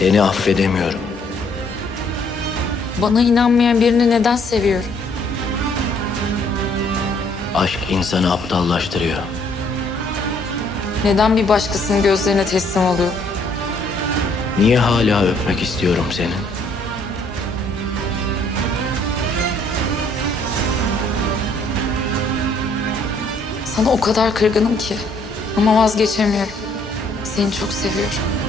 Seni affedemiyorum. Bana inanmayan birini neden seviyorum? Aşk insanı aptallaştırıyor. Neden bir başkasının gözlerine teslim oluyor? Niye hala öpmek istiyorum seni? Sana o kadar kırgınım ki. Ama vazgeçemiyorum. Seni çok seviyorum.